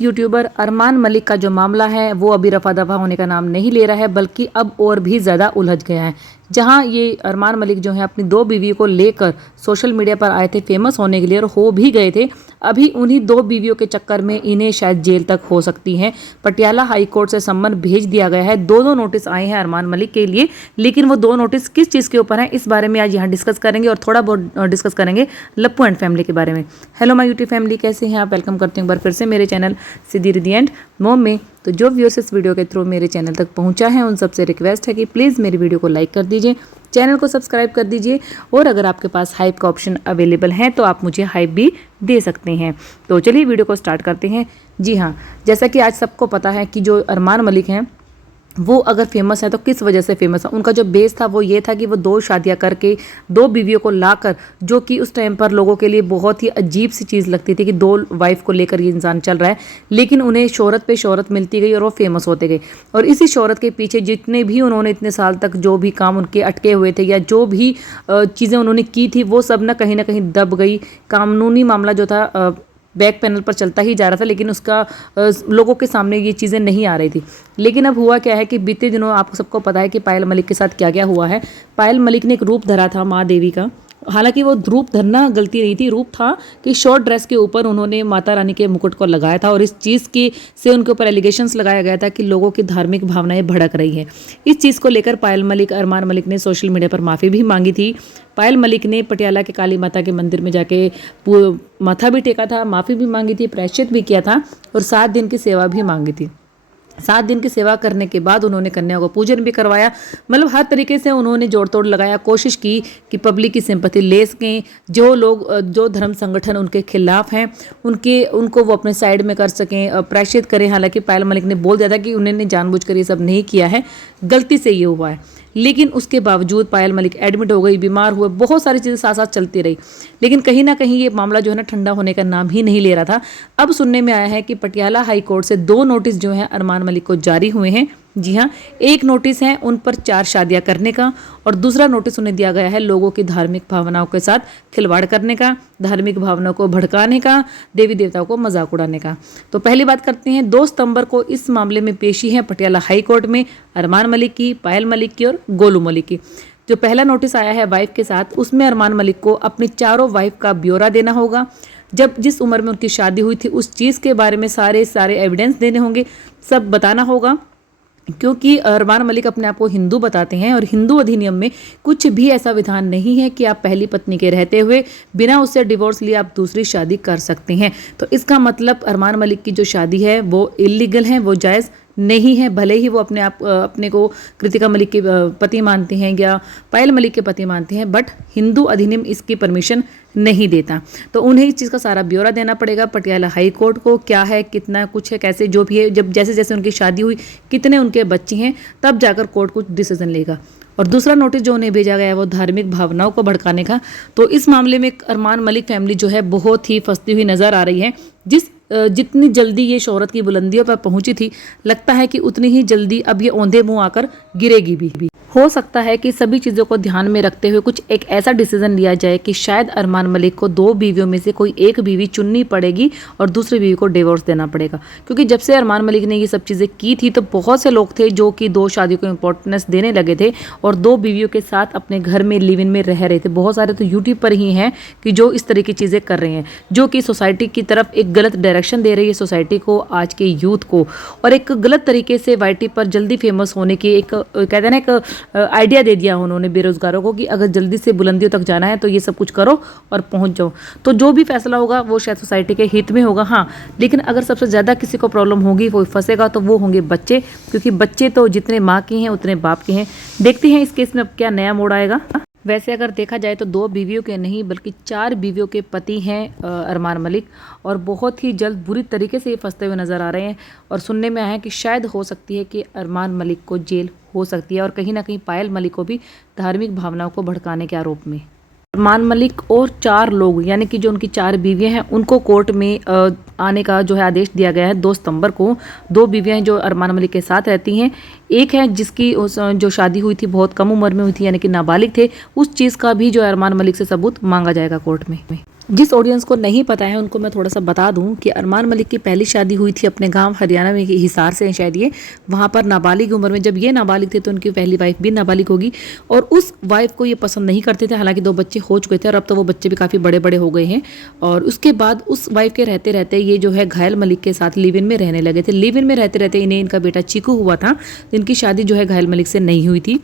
Famous YouTuber Armaan Malik का जो मामला है वो अभी रफा दफा होने का नाम नहीं ले रहा है, बल्कि अब और भी ज़्यादा उलझ गया है। जहां ये अरमान मलिक जो है अपनी 2 बीवियों को लेकर सोशल मीडिया पर आए थे फेमस होने के लिए और हो भी गए थे। अभी उन्हीं 2 बीवियों के चक्कर में इन्हें शायद जेल तक हो सकती है। पटियाला हाई कोर्ट से सम्मन भेज दिया गया है। 2 नोटिस आए हैं अरमान मलिक के लिए, लेकिन वो 2 नोटिस किस चीज़ के ऊपर हैं इस बारे में आज यहाँ डिस्कस करेंगे और थोड़ा बहुत डिस्कस करेंगे लप्पू एंड फैमिली के बारे में। हेलो माय यूट्यूब फैमिली, कैसे हैं आप? वेलकम करती हूँ एक बार फिर से मेरे चैनल सिद्धि रिद्धि एंड मोम में। तो जो व्यूअर्स इस वीडियो के थ्रू मेरे चैनल तक पहुंचा है उन सबसे रिक्वेस्ट है कि प्लीज़ मेरी वीडियो को लाइक कर दीजिए, चैनल को सब्सक्राइब कर दीजिए और अगर आपके पास हाइप का ऑप्शन अवेलेबल है तो आप मुझे हाइप भी दे सकते हैं। तो चलिए वीडियो को स्टार्ट करते हैं। जी हाँ, जैसा कि आज सबको पता है कि जो अरमान मलिक हैं वो अगर फेमस है तो किस वजह से फेमस है। उनका जो बेस था वो ये था कि वो 2 शादियां करके 2 बीवियों को लाकर, जो कि उस टाइम पर लोगों के लिए बहुत ही अजीब सी चीज़ लगती थी कि 2 वाइफ को लेकर ये इंसान चल रहा है, लेकिन उन्हें शोहरत पे शोहरत मिलती गई और वो फेमस होते गए। और इसी शोहरत के पीछे जितने भी उन्होंने इतने साल तक जो भी काम उनके अटके हुए थे या जो भी चीज़ें उन्होंने की थी वो सब ना कहीं दब गई। कानूनी मामला जो था बैक पैनल पर चलता ही जा रहा था, लेकिन उसका लोगों के सामने ये चीज़ें नहीं आ रही थी। लेकिन अब हुआ क्या है कि बीते दिनों आपको सबको पता है कि पायल मलिक के साथ क्या क्या हुआ है। पायल मलिक ने एक रूप धरा था माँ देवी का। हालांकि वो रूप धरना गलती नहीं थी, रूप था कि शॉर्ट ड्रेस के ऊपर उन्होंने माता रानी के मुकुट को लगाया था और इस चीज़ के से उनके ऊपर एलिगेशंस लगाया गया था कि लोगों की धार्मिक भावनाएं भड़क रही हैं। इस चीज़ को लेकर पायल मलिक, अरमान मलिक ने सोशल मीडिया पर माफ़ी भी मांगी थी। पायल मलिक ने पटियाला के काली माता के मंदिर में जाके माथा भी टेका था, माफ़ी भी मांगी थी, प्रायश्चित भी किया था और 7 दिन की सेवा भी मांगी थी। 7 दिन की सेवा करने के बाद उन्होंने कन्या को पूजन भी करवाया। मतलब हर तरीके से उन्होंने जोड़ तोड़ लगाया, कोशिश की कि पब्लिक की सिंपैथी ले सकें। जो लोग, जो धर्म संगठन उनके खिलाफ हैं उनको वो अपने साइड में कर सकें, प्रायश्चित करें। हालांकि पायल मलिक ने बोल दिया था कि उन्होंने जानबूझकर ये सब नहीं किया है, गलती से ये हुआ है। लेकिन उसके बावजूद पायल मलिक एडमिट हो गई, बीमार हुए, बहुत सारी चीज़ें साथ साथ चलती रही, लेकिन कहीं ना कहीं ये मामला जो है ना ठंडा होने का नाम ही नहीं ले रहा था। अब सुनने में आया है कि पटियाला हाई कोर्ट से 2 नोटिस जो हैं अरमान मलिक को जारी हुए हैं। जी हाँ, एक नोटिस है उन पर 4 शादियां करने का और दूसरा नोटिस उन्हें दिया गया है लोगों की धार्मिक भावनाओं के साथ खिलवाड़ करने का, धार्मिक भावनाओं को भड़काने का, देवी देवताओं को मजाक उड़ाने का। तो पहली बात करते हैं, 2 सितंबर को इस मामले में पेशी है पटियाला हाई कोर्ट में अरमान मलिक की, पायल मलिक की और गोलू मलिक की। जो पहला नोटिस आया है वाइफ के साथ, उसमें अरमान मलिक को अपनी चारों वाइफ का ब्यौरा देना होगा। जब जिस उम्र में उनकी शादी हुई थी उस चीज़ के बारे में सारे एविडेंस देने होंगे, सब बताना होगा। क्योंकि अरमान मलिक अपने आप को हिंदू बताते हैं और हिंदू अधिनियम में कुछ भी ऐसा विधान नहीं है कि आप पहली पत्नी के रहते हुए बिना उससे डिवोर्स लिए आप दूसरी शादी कर सकते हैं। तो इसका मतलब अरमान मलिक की जो शादी है वो इलीगल है, वो जायज़ नहीं है। भले ही वो अपने को कृतिका मलिक के पति मानते हैं या पायल मलिक के पति मानते हैं, बट हिंदू अधिनियम इसकी परमिशन नहीं देता। तो उन्हें इस चीज़ का सारा ब्यौरा देना पड़ेगा पटियाला हाई कोर्ट को, क्या है, कितना कुछ है, कैसे जो भी है, जब जैसे जैसे उनकी शादी हुई, कितने उनके बच्चे हैं, तब जाकर कोर्ट कुछ डिसीजन लेगा। और दूसरा नोटिस जो उन्हें भेजा गया है वो धार्मिक भावनाओं को भड़काने का। तो इस मामले में अरमान मलिक फैमिली जो है बहुत ही फंसती हुई नजर आ रही है। जितनी जल्दी ये शोहरत की बुलंदियों पर पहुंची थी, लगता है कि उतनी ही जल्दी अब ये औंधे मुंह आकर गिरेगी भी। हो सकता है कि सभी चीज़ों को ध्यान में रखते हुए कुछ एक ऐसा डिसीजन लिया जाए कि शायद अरमान मलिक को 2 बीवियों में से कोई एक बीवी चुननी पड़ेगी और दूसरी बीवी को डिवोर्स देना पड़ेगा। क्योंकि जब से अरमान मलिक ने ये सब चीज़ें की थी तो बहुत से लोग थे जो कि 2 शादियों को इंपॉर्टेंस देने लगे थे और 2 बीवियों के साथ अपने घर में लिव इन में रह रहे थे। बहुत सारे तो यूट्यूब पर ही हैं कि जो इस तरह की चीज़ें कर रहे हैं, जो कि सोसाइटी की तरफ एक गलत डायरेक्शन दे रही है सोसाइटी को, आज के यूथ को, और एक गलत तरीके से वाईटी पर जल्दी फेमस होने की एक कहते हैं ना एक आइडिया दे दिया उन्होंने बेरोजगारों को कि अगर जल्दी से बुलंदियों तक जाना है तो ये सब कुछ करो और पहुंच जाओ। तो जो भी फैसला होगा वो शायद सोसाइटी के हित में होगा। हाँ, लेकिन अगर सबसे ज़्यादा किसी को प्रॉब्लम होगी, वो फंसेगा, तो वो होंगे बच्चे, क्योंकि बच्चे तो जितने माँ के हैं उतने बाप के हैं। देखते हैं इस केस में अब क्या नया मोड़ आएगा। वैसे अगर देखा जाए तो 2 बीवियों के नहीं बल्कि 4 बीवियों के पति हैं अरमान मलिक, और बहुत ही जल्द बुरी तरीके से ये फंसते हुए नजर आ रहे हैं। और सुनने में आया है कि शायद हो सकती है कि अरमान मलिक को जेल हो सकती है और कहीं ना कहीं पायल मलिक को भी धार्मिक भावनाओं को भड़काने के आरोप में। अरमान मलिक और 4 लोग यानी कि जो उनकी 4 बीवियां हैं उनको कोर्ट में आने का जो है आदेश दिया गया है 2 सितंबर को। 2 बीवियां हैं जो अरमान मलिक के साथ रहती हैं, एक है जिसकी जो शादी हुई थी बहुत कम उम्र में हुई थी यानी कि नाबालिग थे। उस चीज़ का भी जो अरमान मलिक से सबूत मांगा जाएगा कोर्ट में। जिस ऑडियंस को नहीं पता है उनको मैं थोड़ा सा बता दूं कि अरमान मलिक की पहली शादी हुई थी अपने गांव हरियाणा में, हिसार से शायद ये, वहां पर नाबालिग उम्र में, जब ये नाबालिग थे तो उनकी पहली वाइफ भी नाबालिग होगी और उस वाइफ को ये पसंद नहीं करते थे। हालांकि 2 बच्चे हो चुके थे और अब तो वो बच्चे भी काफ़ी बड़े बड़े हो गए हैं। और उसके बाद उस वाइफ के रहते रहते ये जो है घायल मलिक के साथ लिव इन में रहने लगे थे। लिव इन में रहते रहते इन्हें इनका बेटा चीकू हुआ था। इनकी शादी जो है घायल मलिक से नहीं हुई थी।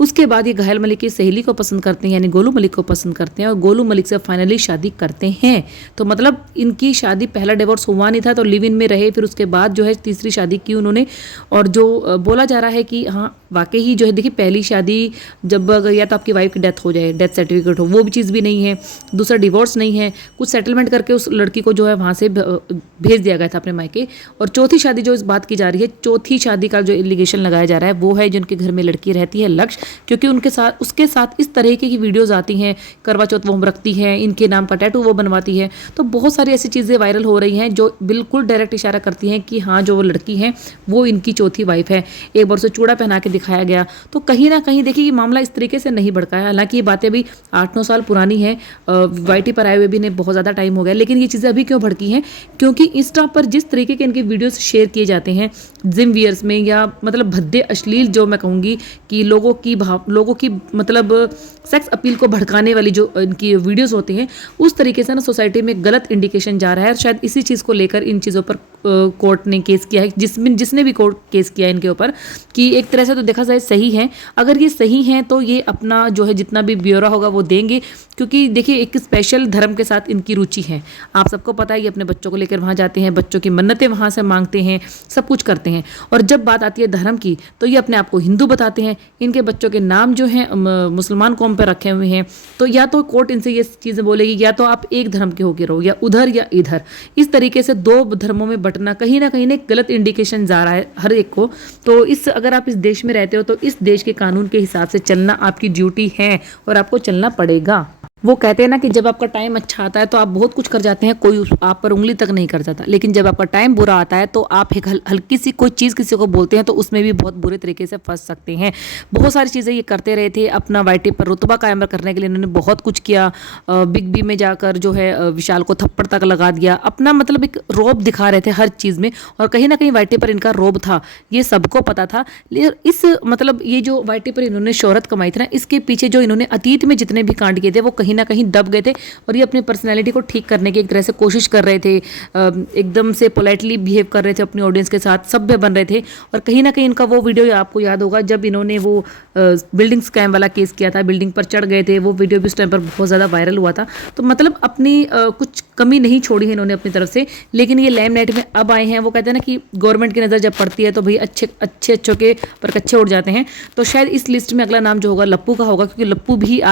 उसके बाद ये घायल मलिक की सहेली को पसंद करते हैं, यानी गोलू मलिक को पसंद करते हैं और गोलू मलिक से फाइनली शादी करते हैं। तो मतलब इनकी शादी, पहला डिवोर्स हुआ नहीं था तो लिव इन में रहे, फिर उसके बाद जो है तीसरी शादी की उन्होंने। और जो बोला जा रहा है कि हाँ वाकई ही जो है, देखिए पहली शादी जब अगर या तो आपकी वाइफ की डेथ हो जाए, डेथ सर्टिफिकेट हो, वो भी चीज़ भी नहीं है, दूसरा डिवोर्स नहीं है, कुछ सेटलमेंट करके उस लड़की को जो है वहाँ से भेज दिया गया था अपने मायके। और चौथी शादी जो इस बात की जा रही है, चौथी शादी का जो एलिगेशन लगाया जा रहा है वो है जिनके घर में लड़की रहती है लक्ष्य, क्योंकि उसके साथ इस तरीके की वीडियोज़ आती हैं, करवा चौथ वो रखती है, इनके नाम का टैटू वो बनवाती है। तो बहुत सारी ऐसी चीज़ें वायरल हो रही हैं जो बिल्कुल डायरेक्ट इशारा करती हैं कि हाँ जो वो लड़की है वो इनकी चौथी वाइफ है। एक बार उसे चूड़ा पहना के दिखाया गया। तो कहीं ना कहीं देखिए ये मामला इस तरीके से नहीं भड़का है। हालांकि ये बातें भी 8-9 साल पुरानी है, वाईटी पर आए हुए भी ने बहुत ज़्यादा टाइम हो गया, लेकिन ये चीज़ें अभी क्यों भड़की हैं? क्योंकि इंस्टा पर जिस तरीके के इनके वीडियोस शेयर किए जाते हैं जिम वियर्स में, या मतलब भद्दे अश्लील, जो मैं कहूँगी कि लोगों की मतलब सेक्स अपील को भड़काने वाली जो इनकी वीडियोस होती हैं, उस तरीके से ना सोसाइटी में गलत इंडिकेशन जा रहा है। और शायद इसी चीज़ को लेकर इन चीज़ों पर कोर्ट ने केस किया है, जिसने भी कोर्ट केस किया है इनके ऊपर, कि एक तरह से तो देखा जाए सही है। अगर ये सही है तो ये अपना जो है जितना भी ब्यौरा होगा वो देंगे, क्योंकि देखिए एक स्पेशल धर्म के साथ इनकी रुचि है। आप सबको पता है ये अपने बच्चों को लेकर वहाँ जाते हैं, बच्चों की मन्नतें वहाँ से मांगते हैं, सब कुछ करते हैं। और जब बात आती है धर्म की तो ये अपने आप को हिंदू बताते हैं। इनके बच्चों के नाम जो हैं मुसलमान कौम पर रखे हुए हैं। तो या तो कोर्ट इनसे ये चीज़ें बोलेगी या तो आप एक धर्म के होके रहो, या उधर या इधर। इस तरीके से 2 धर्मों में बंटना कहीं ना कहीं एक गलत इंडिकेशन जा रहा है हर एक को। तो अगर आप इस देश में रहते हो तो इस देश के कानून के हिसाब से चलना आपकी ड्यूटी है और आपको चलना पड़ेगा। वो कहते हैं ना कि जब आपका टाइम अच्छा आता है तो आप बहुत कुछ कर जाते हैं, कोई आप पर उंगली तक नहीं कर जाता, लेकिन जब आपका टाइम बुरा आता है तो आप एक हल्की सी कोई चीज़ किसी को बोलते हैं तो उसमें भी बहुत बुरे तरीके से फंस सकते हैं। बहुत सारी चीज़ें ये करते रहे थे, अपना वाईटी पर रुतबा कायम करने के लिए इन्होंने बहुत कुछ किया। बिग बी में जाकर जो है विशाल को थप्पड़ तक लगा दिया, अपना मतलब एक रौब दिखा रहे थे हर चीज़ में। और कहीं ना कहीं वाईटी पर इनका रौब था, ये सबको पता था। इस मतलब ये जो वाईटी पर इन्होंने शोहरत कमाई थी ना, इसके पीछे जो इन्होंने अतीत में जितने भी कांड किए थे वो कहीं ना कहीं दब गए थे। और ये अपनी पर्सनैलिटी को ठीक करने की एक तरह से कोशिश कर रहे थे, एकदम से पोलाइटली बिहेव कर रहे थे अपनी ऑडियंस के साथ, सभ्य बन रहे थे। और कहीं ना कहीं इनका वो वीडियो आपको याद होगा जब इन्होंने वो बिल्डिंग स्कैम वाला केस किया था, बिल्डिंग पर चढ़ गए थे, वो वीडियो भी उस टाइम पर बहुत ज़्यादा वायरल हुआ था। तो मतलब अपनी कुछ कमी नहीं छोड़ी है इन्होंने अपनी तरफ से। लेकिन ये लाइमलाइट में अब आए हैं। वो कहते हैं ना कि गवर्नमेंट की नज़र जब पड़ती है तो भाई अच्छे के पर कच्चे उड़ जाते हैं। तो शायद इस लिस्ट में अगला नाम जो होगा लप्पू का होगा, क्योंकि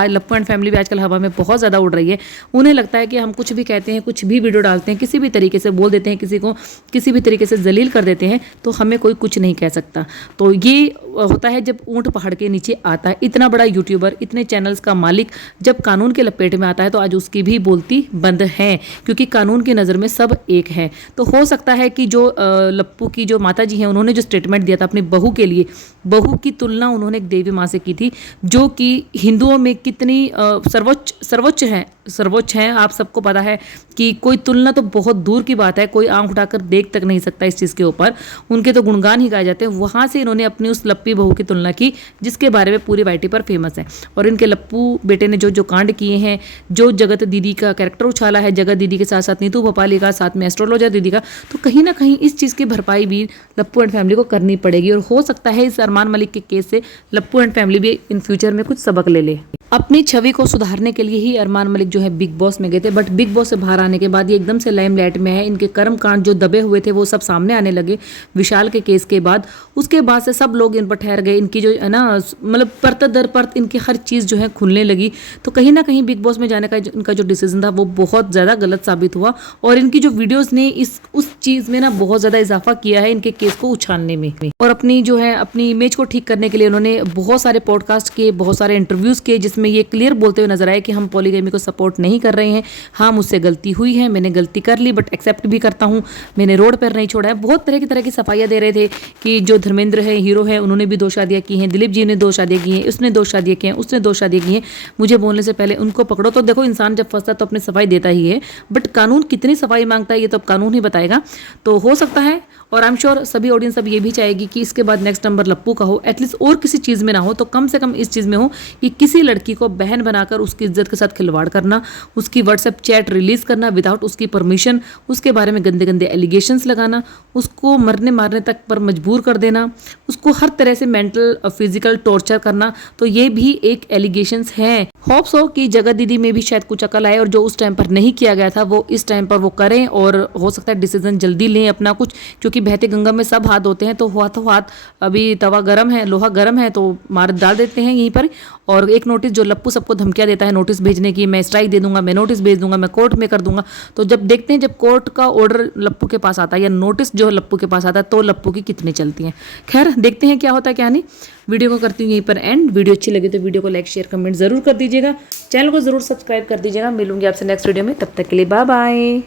लप्पू एंड फैमिली भी आजकल हवा में बहुत ज़्यादा उड़ रही है। उन्हें लगता है कि हम कुछ भी कहते हैं, कुछ भी वीडियो डालते हैं, किसी भी तरीके से बोल देते हैं, किसी को किसी भी तरीके से जलील कर देते हैं तो हमें कोई कुछ नहीं कह सकता। तो ये होता है जब ऊंट पहाड़ के नीचे आता है। इतना बड़ा यूट्यूबर, इतने चैनल्स का मालिक जब कानून के लपेट में आता है तो आज उसकी भी बोलती बंद है, क्योंकि कानून की नज़र में सब एक है। तो हो सकता है कि जो लप्पू की जो माता जी हैं उन्होंने जो स्टेटमेंट दिया था अपनी बहू के लिए, बहू की तुलना उन्होंने एक देवी माँ से की थी, जो कि हिंदुओं में कितनी सर्वोच्च है। आप सबको पता है कि कोई तुलना तो बहुत दूर की बात है, कोई आंख उठाकर देख तक नहीं सकता इस चीज़ के ऊपर। उनके तो गुणगान ही गाए जाते हैं। वहाँ से इन्होंने अपनी उस लप्पी बहू की तुलना की जिसके बारे में पूरी वाईटी पर फेमस है। और इनके लप्पू बेटे ने जो कांड किए हैं, जो जगत दीदी का कैरेक्टर उछाला है, जगत दीदी के साथ साथ नीतू भोपाली का, साथ में एस्ट्रोलॉजर दीदी का, तो कहीं ना कहीं इस चीज़ की भरपाई भी लप्पू एंड फैमिली को करनी पड़ेगी। और हो सकता है इस अरमान मलिक के केस से लप्पू एंड फैमिली भी इन फ्यूचर में कुछ सबक ले ले। अपनी छवि को सुधारने के लिए ही अरमान मलिक जो है बिग बॉस में गए थे, बट बिग बॉस से बाहर आने के बाद ये एकदम से लाइमलाइट में है। इनके कर्म कांड जो दबे हुए थे वो सब सामने आने लगे विशाल के केस के बाद। उसके बाद से सब लोग इन पर ठहर गए। इनकी जो है ना मतलब परत दर परत इनकी हर चीज़ जो है खुलने लगी। तो कहीं ना कहीं बिग बॉस में जाने का इनका जो डिसीजन था वो बहुत ज़्यादा गलत साबित हुआ। और इनकी जो वीडियोज़ ने उस चीज़ में ना बहुत ज़्यादा इजाफा किया है इनके केस को उछालने में। और अपनी जो है अपनी इमेज को ठीक करने के लिए उन्होंने बहुत सारे पॉडकास्ट किए, बहुत सारे इंटरव्यूज़ किए, जिसमें जिसमें ये क्लियर बोलते हुए नजर आए कि हम पॉलीगैमी को सपोर्ट नहीं कर रहे हैं। हाँ, मुझसे गलती हुई है, मैंने गलती कर ली, बट एक्सेप्ट भी करता हूँ, मैंने रोड पर नहीं छोड़ा है। बहुत तरह की सफाइयाँ दे रहे थे कि जो धर्मेंद्र है, हीरो है, उन्होंने भी 2 शादियाँ की हैं, दिलीप जी ने 2 शादियाँ की हैं, उसने 2 शादियाँ की हैं, उसने 2 शादियाँ की हैं। मुझे बोलने से पहले उनको पकड़ो। तो देखो, इंसान जब फंसता है तो अपनी सफाई देता ही है, बट कानून कितनी सफाई मांगता है ये तो अब कानून ही बताएगा। तो हो सकता है, और आई एम श्योर सभी ऑडियंस अब ये भी चाहेगी कि इसके बाद नेक्स्ट नंबर लप्पू का हो, एटलीस्ट और किसी चीज़ में ना हो तो कम से कम इस चीज़ में हो कि किसी लड़की को बहन बनाकर उसकी इज्जत के साथ खिलवाड़ करना, उसकी व्हाट्सएप चैट रिलीज करना विदाउट उसकी परमिशन, उसके बारे में गंदे गंदे एलिगेशंस लगाना, उसको मरने मारने तक पर मजबूर कर देना, उसको हर तरह से मेंटल फिजिकल टॉर्चर करना, तो ये भी एक एलिगेशंस है। होप्स हो कि जगत दीदी में भी शायद कुछ अकल आए और जो उस टाइम पर नहीं किया गया था वो इस टाइम पर वो करें, और हो सकता है डिसीजन जल्दी लें अपना कुछ, क्योंकि बहते गंगा में सब हाथ होते हैं। तो हाथ अभी तवा गर्म है, लोहा गर्म है, तो मार डाल देते हैं यहीं पर। और एक नोटिस जो लप्पू सबको धमकियां देता है नोटिस भेजने की, मैं स्ट्राइक दे दूंगा, मैं नोटिस भेज दूंगा, मैं कोर्ट में कर दूंगा, तो जब देखते हैं जब कोर्ट का ऑर्डर लप्पू के पास आता है या नोटिस जो लप्पू के पास आता है तो लप्पू की कितनी चलती हैं। खैर देखते हैं क्या होता है क्या नहीं। वीडियो को करती हूँ यहीं पर एंड। वीडियो अच्छी लगी तो वीडियो को लाइक शेयर कमेंट जरूर कर दीजिएगा, चैनल को जरूर सब्सक्राइब कर दीजिएगा। मिलूंगी आपसे नेक्स्ट वीडियो में, तब तक के लिए बाय बाय।